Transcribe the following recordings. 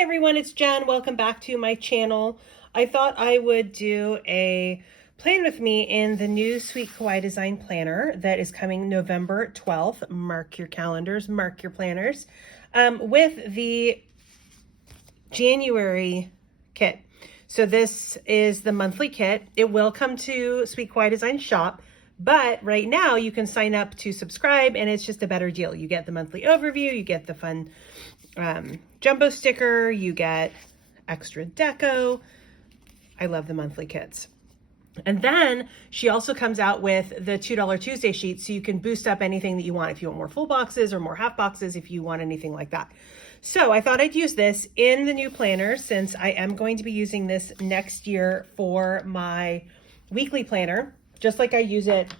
Hey everyone, it's Jen. Welcome back to my channel. I thought I would do a plan with me in the new Sweet Kawaii Design Planner that is coming November 12th. Mark your calendars, mark your planners, with the January kit. So this is the monthly kit. It will come to Sweet Kawaii Design Shop, but right now you can sign up to subscribe and it's just a better deal. You get the monthly overview, you get the fun jumbo sticker, you get extra deco. I love the monthly kits. And then she also comes out with the $2 Tuesday sheet, so you can boost up anything that you want. If you want more full boxes or more half boxes, if you want anything like that. So I thought I'd use this in the new planner, since I am going to be using this next year for my weekly planner, just like I use it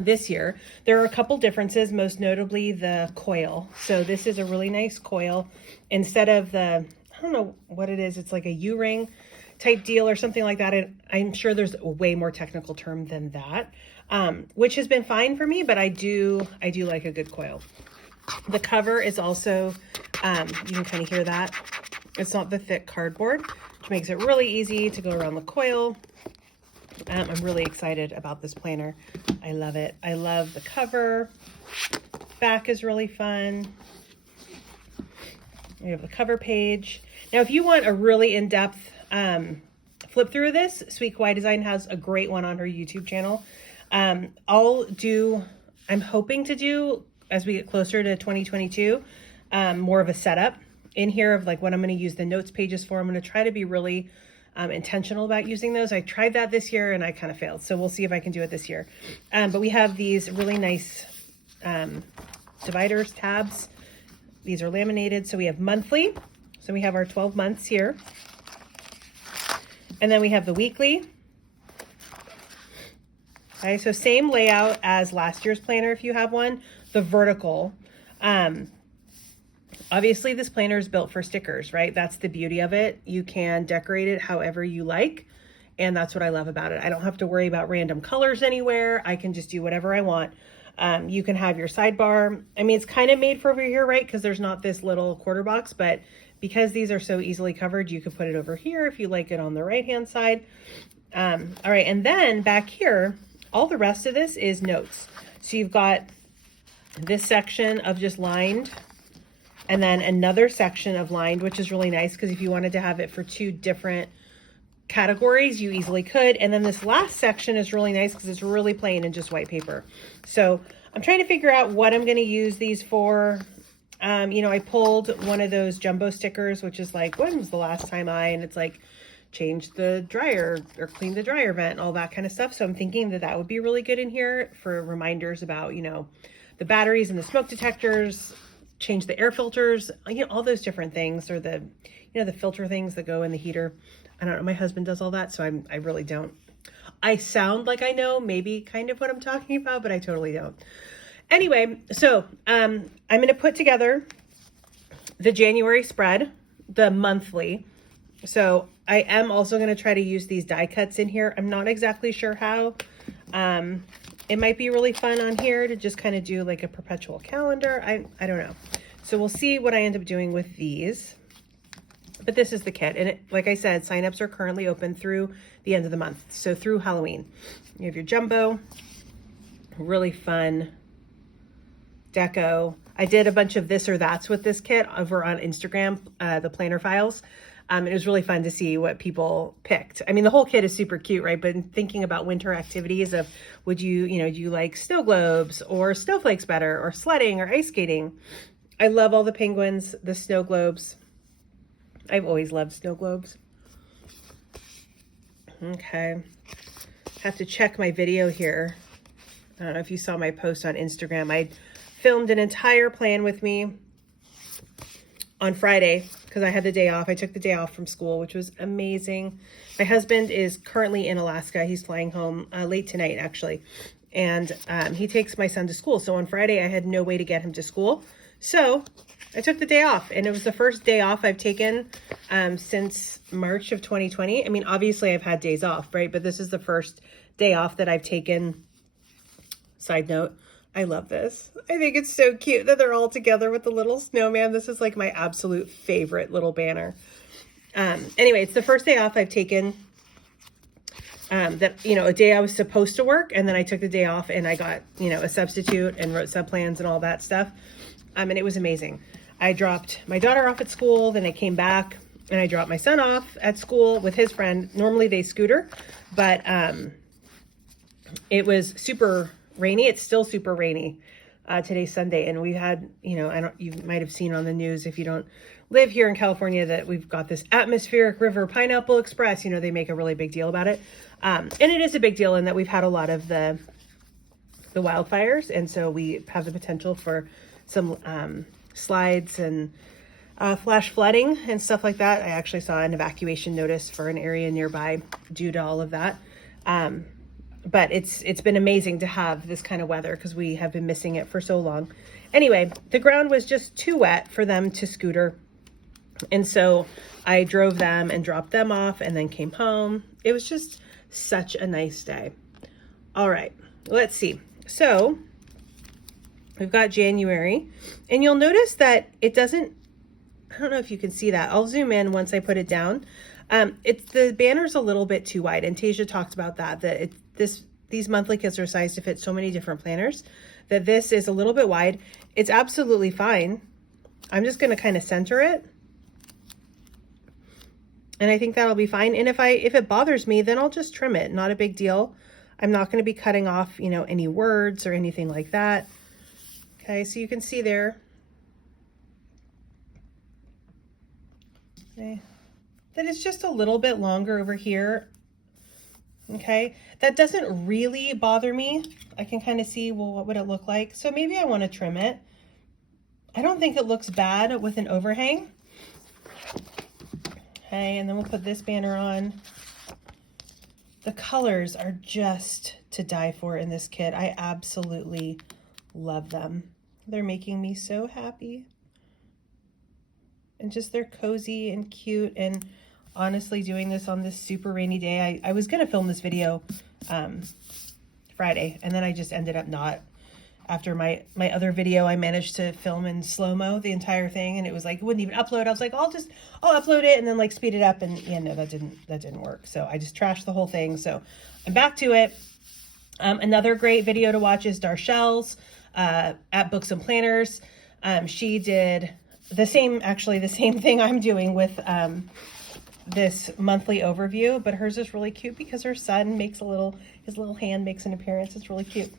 this year. There are a couple differences, most notably the coil. So this is a really nice coil. Instead of the, I don't know what it is, it's like a U-ring type deal or something like that. I'm sure there's a way more technical term than that, which has been fine for me, but I do like a good coil. The cover is also, you can kind of hear that. It's not the thick cardboard, which makes it really easy to go around the coil. I'm really excited about this planner. I love it. I love the cover. Back is really fun. We have the cover page. Now, if you want a really in-depth flip through of this, Sweet Kawaii Design has a great one on her YouTube channel. I'm hoping to do, as we get closer to 2022, more of a setup in here of like what I'm going to use the notes pages for. I'm going to try to be really intentional about using those. I tried that this year and I kind of failed. So we'll see if I can do it this year. But we have these really nice dividers, tabs. These are laminated. So we have monthly. So we have our 12 months here. And then we have the weekly. Okay, so same layout as last year's planner if you have one, the vertical. Obviously, this planner is built for stickers, right? That's the beauty of it. You can decorate it however you like, and that's what I love about it. I don't have to worry about random colors anywhere. I can just do whatever I want. You can have your sidebar. I mean, it's kind of made for over here, right? Because there's not this little quarter box, but because these are so easily covered, you could put it over here if you like it on the right-hand side. All right, and then back here, all the rest of this is notes. So you've got this section of just lined, and then another section of lined, which is really nice because if you wanted to have it for two different categories, you easily could. And then this last section is really nice because it's really plain and just white paper. So I'm trying to figure out what I'm going to use these for. You know, I pulled one of those jumbo stickers, which is like, when was the last time and it's like, change the dryer or clean the dryer vent, all that kind of stuff. So I'm thinking that that would be really good in here for reminders about, you know, the batteries and the smoke detectors, change the air filters, you know, all those different things, or the, you know, the filter things that go in the heater. I don't know. My husband does all that, so I really don't. I sound like I know maybe kind of what I'm talking about, but I totally don't. Anyway, so I'm going to put together the January spread, the monthly. So I am also going to try to use these die cuts in here. I'm not exactly sure how. It might be really fun on here to just kind of do like a perpetual calendar. I don't know. So we'll see what I end up doing with these. But this is the kit. And it, like I said, signups are currently open through the end of the month. So through Halloween. You have your jumbo. Really fun deco. I did a bunch of this or that's with this kit over on Instagram, the planner files. It was really fun to see what people picked. I mean, the whole kit is super cute, right? But in thinking about winter activities of, would you, you know, do you like snow globes or snowflakes better, or sledding or ice skating? I love all the penguins, the snow globes. I've always loved snow globes. Okay. Have to check my video here. I don't know if you saw my post on Instagram. I filmed an entire plan with me on Friday because I had the day off. I took the day off from school, which was amazing. My husband is currently in Alaska. He's flying home late tonight, actually. And he takes my son to school. So on Friday, I had no way to get him to school. So I took the day off, and it was the first day off I've taken since March of 2020. I mean, obviously I've had days off, right? But this is the first day off that I've taken. Side note, I love this. I think it's so cute that they're all together with the little snowman. This is like my absolute favorite little banner. Anyway, it's the first day off I've taken, that, you know, a day I was supposed to work, and then I took the day off and I got, you know, a substitute and wrote subplans and all that stuff. And it was amazing. I dropped my daughter off at school, then I came back and I dropped my son off at school with his friend. Normally they scooter, but it was super rainy. It's still super rainy. Today's Sunday, and we had, you know, you might have seen on the news if you don't live here in California that we've got this atmospheric river pineapple express. You know, they make a really big deal about it. And it is a big deal in that we've had a lot of the wildfires. And so we have the potential for some slides and flash flooding and stuff like that. I actually saw an evacuation notice for an area nearby due to all of that. But it's been amazing to have this kind of weather because we have been missing it for so long. Anyway, the ground was just too wet for them to scooter. And so I drove them and dropped them off and then came home. It was just such a nice day. All right, let's see. So we've got January, and you'll notice that it doesn't, I don't know if you can see that. I'll zoom in once I put it down. It's the banner's a little bit too wide, and Tasia talked about that these monthly kits are sized to fit so many different planners that this is a little bit wide. It's absolutely fine. I'm just going to kind of center it. And I think that'll be fine. And if it bothers me, then I'll just trim it. Not a big deal. I'm not going to be cutting off, you know, any words or anything like that. Okay, so you can see there. Okay. That it's just a little bit longer over here. Okay, that doesn't really bother me. I can kind of see, well, what would it look like? So maybe I want to trim it. I don't think it looks bad with an overhang. Okay, and then we'll put this banner on. The colors are just to die for in this kit. I absolutely love them. They're making me so happy. And just they're cozy and cute, and honestly doing this on this super rainy day. I was going to film this video Friday, and then I just ended up not. After my other video, I managed to film in slow-mo the entire thing, and it was like, it wouldn't even upload. I was like, I'll upload it and then like speed it up, and yeah, no, that didn't work. So I just trashed the whole thing. So I'm back to it. Another great video to watch is Darchelle's at Books and Planners. She did the same thing I'm doing with this monthly overview, but hers is really cute because her son makes his little hand makes an appearance. It's really cute.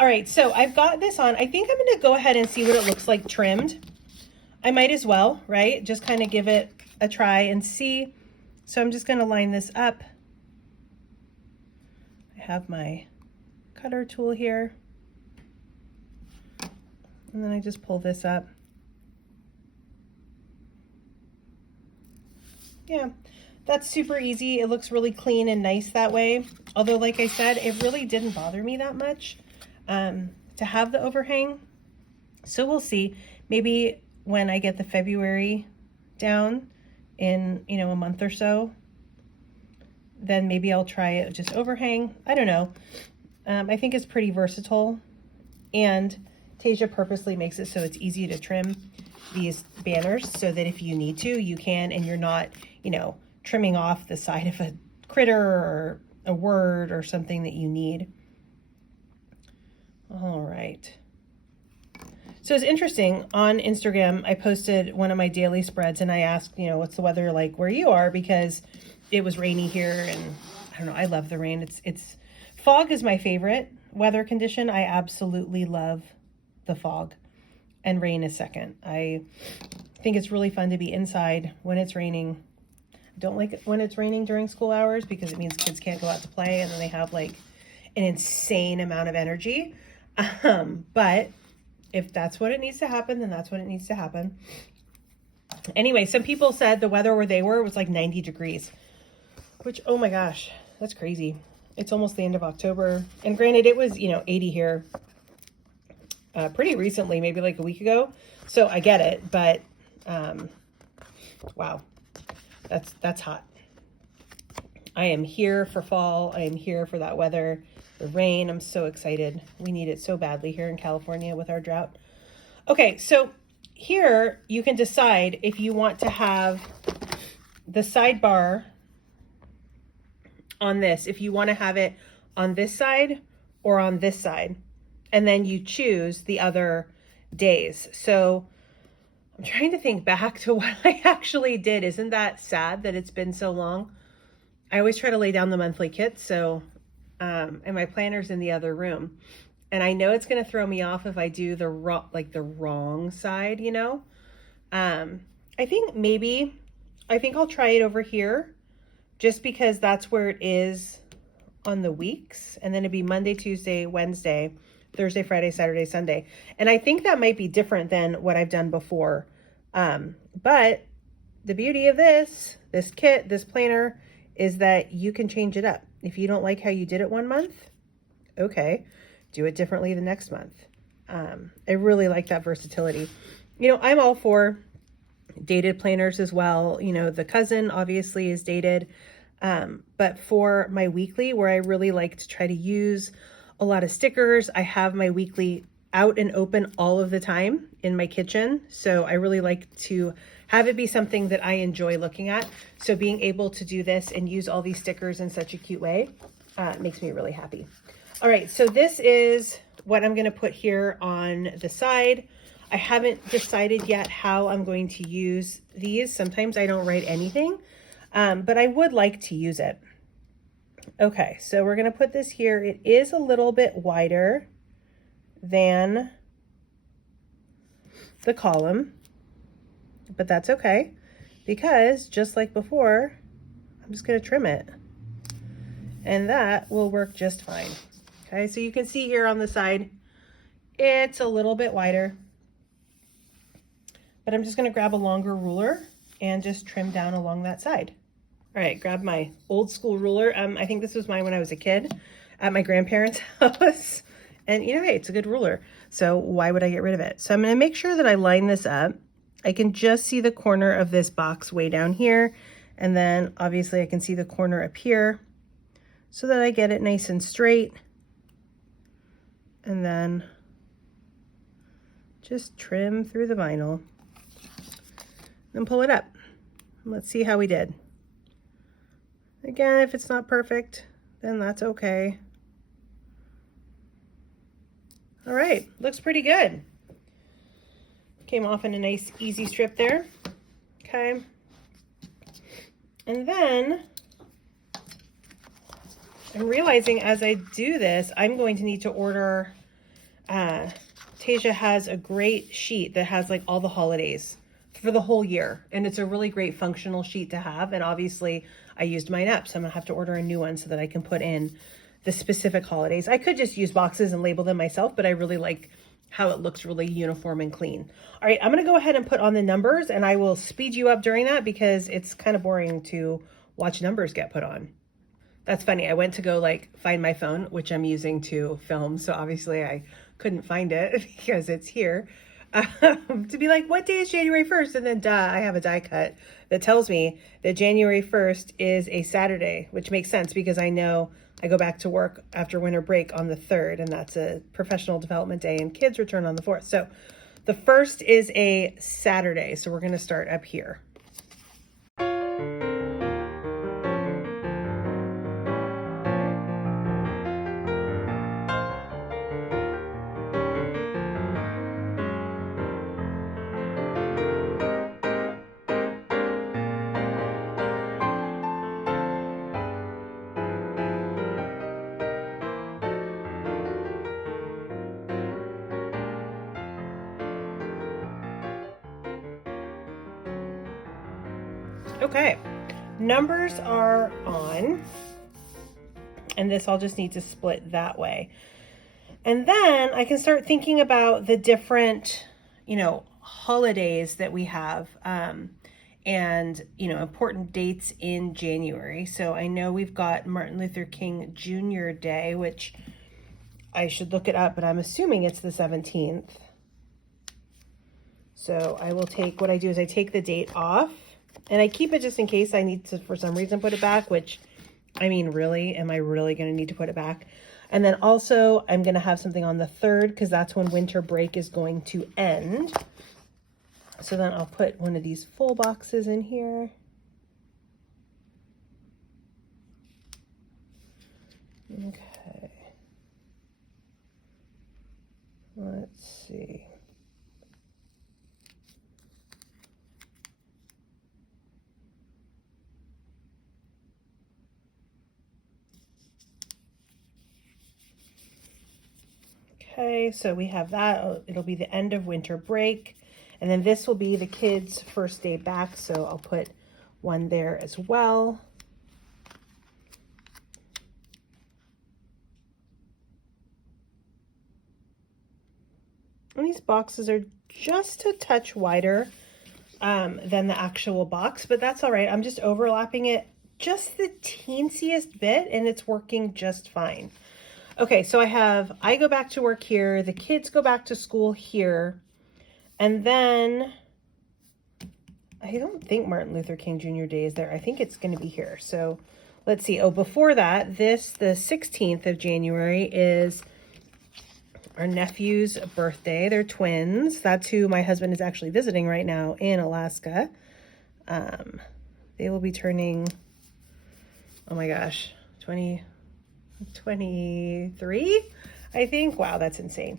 All right, so I've got this on. I think I'm going to go ahead and see what it looks like trimmed. I might as well, right? Just kind of give it a try and see. So I'm just going to line this up. I have my cutter tool here. And then I just pull this up. Yeah, that's super easy. It looks really clean and nice that way. Although, like I said, it really didn't bother me that much to have the overhang. So we'll see. Maybe when I get the February down in, you know, a month or so, then maybe I'll try it just overhang. I don't know. I think it's pretty versatile, and Tasia purposely makes it so it's easy to trim these banners so that if you need to, you can, and you're not, you know, trimming off the side of a critter or a word or something that you need. All right. So it's interesting, on Instagram, I posted one of my daily spreads and I asked, you know, what's the weather like where you are, because it was rainy here, and I don't know, I love the rain. Fog is my favorite weather condition. I absolutely love the fog, and rain is second. I think it's really fun to be inside when it's raining. I don't like it when it's raining during school hours because it means kids can't go out to play, and then they have like an insane amount of energy. But if that's what it needs to happen, then that's what it needs to happen. Anyway, some people said the weather where they were was like 90 degrees, which, oh my gosh, that's crazy. It's almost the end of October. And granted, it was, you know, 80 here pretty recently, maybe like a week ago. So I get it, but wow, that's hot. I am here for fall. I am here for that weather. the rain. I'm so excited. We need it so badly here in California with our drought. Okay, so here you can decide if you want to have the sidebar on this, if you want to have it on this side or on this side, and then you choose the other days. So I'm trying to think back to what I actually did. Isn't that sad that it's been so long? I always try to lay down the monthly kit, so and my planner's in the other room. And I know it's going to throw me off if I do the wrong side, you know. I think I'll try it over here just because that's where it is on the weeks. And then it'd be Monday, Tuesday, Wednesday, Thursday, Friday, Saturday, Sunday. And I think that might be different than what I've done before. But the beauty of this kit, this planner, is that you can change it up. If you don't like how you did it one month, okay, do it differently the next month. I really like that versatility. You know, I'm all for dated planners as well. You know, the cousin obviously is dated. But for my weekly, where I really like to try to use a lot of stickers, I have my weekly out and open all of the time in my kitchen. So I really like to have it be something that I enjoy looking at. So being able to do this and use all these stickers in such a cute way makes me really happy. All right, so this is what I'm gonna put here on the side. I haven't decided yet how I'm going to use these. Sometimes I don't write anything, but I would like to use it. Okay, so we're gonna put this here. It is a little bit wider than the column, but that's okay because just like before, I'm just gonna trim it and that will work just fine. Okay, so you can see here on the side, it's a little bit wider, but I'm just gonna grab a longer ruler and just trim down along that side. All right, grab my old school ruler. I think this was mine when I was a kid at my grandparents' house. And you know, hey, it's a good ruler. So why would I get rid of it? So I'm gonna make sure that I line this up. I can just see the corner of this box way down here. And then obviously I can see the corner up here so that I get it nice and straight. And then just trim through the vinyl and pull it up. Let's see how we did. Again, if it's not perfect, then that's okay. All right, looks pretty good. Came off in a nice easy strip there. Okay. And then I'm realizing as I do this, I'm going to need to order, Tasia has a great sheet that has like all the holidays for the whole year. And it's a really great functional sheet to have. And obviously I used mine up, so I'm gonna have to order a new one so that I can put in the specific holidays. I could just use boxes and label them myself, but I really like how it looks really uniform and clean. All right, I'm gonna go ahead and put on the numbers and I will speed you up during that because it's kind of boring to watch numbers get put on. That's funny. I went to go like find my phone, which I'm using to film. So obviously I couldn't find it because it's here. To be like, what day is January 1st? And then I have a die cut that tells me that January 1st is a Saturday, which makes sense because I know I go back to work after winter break on the 3rd, and that's a professional development day, and kids return on the 4th. So the 1st is a Saturday. So we're going to start up here. Okay, numbers are on, and this I'll just need to split that way. And then I can start thinking about the different, you know, holidays that we have, and, you know, important dates in January. So I know we've got Martin Luther King Jr. Day, which I should look it up, but I'm assuming it's the 17th. So I will take, what I do is I take the date off, and I keep it just in case I need to, for some reason, put it back, which, I mean, really, am I really going to need to put it back? And then also I'm going to have something on the 3rd because that's when winter break is going to end. So then I'll put one of these full boxes in here. Okay. Let's see. Okay, so we have that. It'll be the end of winter break. And then this will be the kids' first day back. So I'll put one there as well. And these boxes are just a touch wider than the actual box, but that's all right. I'm just overlapping it just the teensiest bit and it's working just fine. Okay, so I go back to work here, the kids go back to school here, and then I don't think Martin Luther King Jr. Day is there. I think it's going to be here. So let's see. Oh, before that, the 16th of January is our nephew's birthday. They're twins. That's who my husband is actually visiting right now in Alaska. They will be turning, oh my gosh, 23, I think. Wow, that's insane.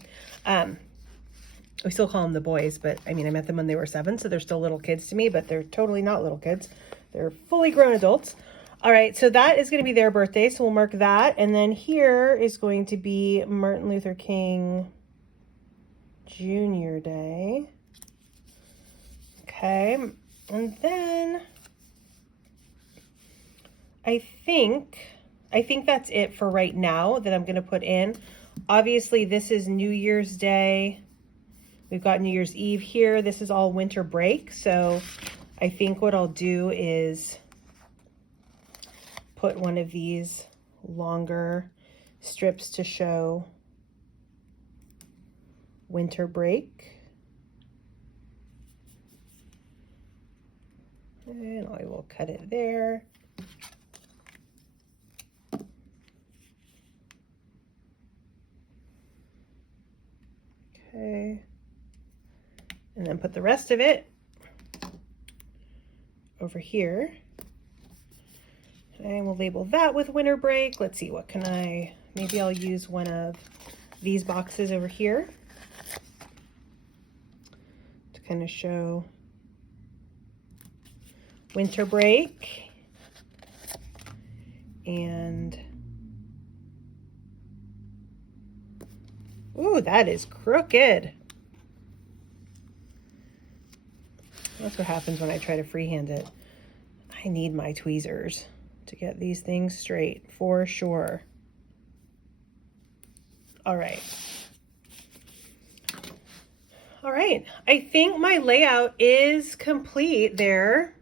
We still call them the boys, but I mean, I met them when they were 7, so they're still little kids to me, but they're totally not little kids. They're fully grown adults. All right, so that is going to be their birthday, so we'll mark that. And then here is going to be Martin Luther King Jr. Day. Okay, and then I think that's it for right now that I'm going to put in. Obviously, this is New Year's Day. We've got New Year's Eve here. This is all winter break. So I think what I'll do is put one of these longer strips to show winter break. And I will cut it there. Okay. And then put the rest of it over here. And we'll label that with winter break. Let's see, what can maybe I'll use one of these boxes over here to kind of show winter break. And, ooh, that is crooked. That's what happens when I try to freehand it. I need my tweezers to get these things straight for sure. All right. All right. I think my layout is complete there.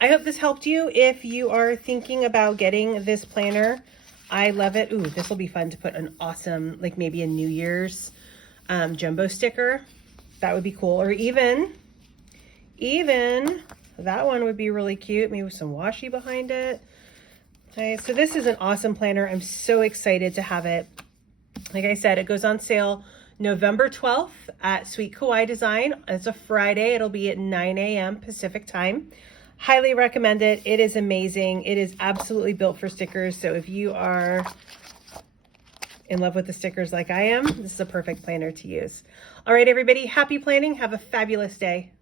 I hope this helped you if you are thinking about getting this planner. I love it. Ooh, this will be fun to put an awesome, like maybe a New Year's jumbo sticker. That would be cool. Or even that one would be really cute. Maybe with some washi behind it. Okay, so this is an awesome planner. I'm so excited to have it. Like I said, it goes on sale November 12th at Sweet Kawaii Design. It's a Friday. It'll be at 9 a.m. Pacific time. Highly recommend it. It is amazing. It is absolutely built for stickers. So if you are in love with the stickers like I am, this is a perfect planner to use. All right, everybody, happy planning. Have a fabulous day.